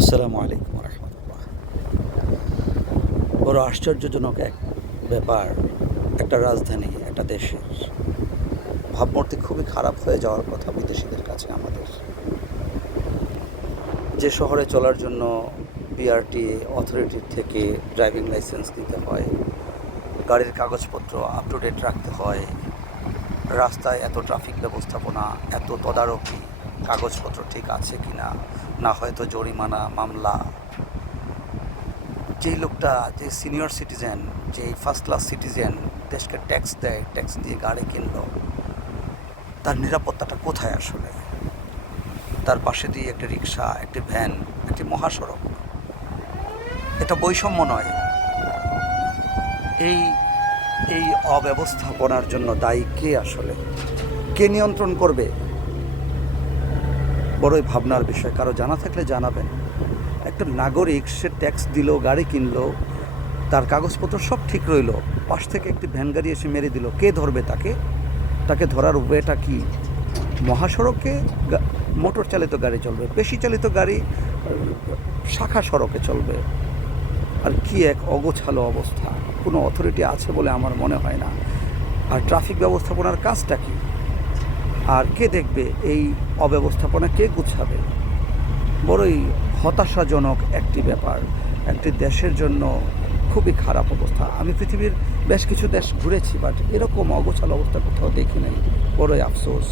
আসসালামু আলাইকুম রহমতুল্লাহ। বড় আশ্চর্যজনক এক ব্যাপার, একটা রাজধানী, একটা দেশের ভাবমূর্তি খুবই খারাপ হয়ে যাওয়ার কথা বিদেশিদের কাছে। আমাদের যে শহরে চলার জন্য বিআরটি অথরিটির থেকে ড্রাইভিং লাইসেন্স নিতে হয়, গাড়ির কাগজপত্র আপ টু ডেট রাখতে হয়, রাস্তায় এত ট্রাফিক ব্যবস্থাপনা, এত তদারকি, কাগজপত্র ঠিক আছে কি না, না হয়তো জরিমানা, মামলা। যেই লোকটা, যে সিনিয়র সিটিজেন, যেই ফার্স্ট ক্লাস সিটিজেন দেশকে ট্যাক্স দেয়, ট্যাক্স দিয়ে গাড়ি কিনলো, তার নিরাপত্তাটা কোথায় আসলে? তার পাশে দিয়ে একটি রিক্সা, একটি ভ্যান, একটি মহাসড়ক। এটা বৈষম্য নয়। এই এই অব্যবস্থাপনার জন্য দায়ী কে আসলে? কে নিয়ন্ত্রণ করবে? বড়ই ভাবনার বিষয়। কারো জানা থাকলে জানাবেন। একটা নাগরিক, সে ট্যাক্স দিল, গাড়ি কিনলো, তার কাগজপত্র সব ঠিক রইল, পাশ থেকে একটি ভ্যান গাড়ি এসে মেরে দিল, কে ধরবে তাকে? তাকে ধরার ওয়েটা কি? মহাসড়কে মোটর চালিত গাড়ি চলবে, পেশি চালিত গাড়ি শাখা সড়কে চলবে। আর কি এক অগোছালো অবস্থা! কোনো অথরিটি আছে বলে আমার মনে হয় না। আর ট্রাফিক ব্যবস্থাপনার কাজটা কি? আর কে দেখবে এই অব্যবস্থাপনা? কে গুছাবে? বড়ই হতাশাজনক একটি ব্যাপার। একটি দেশের জন্য খুবই খারাপ অবস্থা। আমি পৃথিবীর বেশ কিছু দেশ ঘুরেছি, বাট এরকম অগোছালো অবস্থা কোথাও দেখি নাই। বড়ই আফসোস।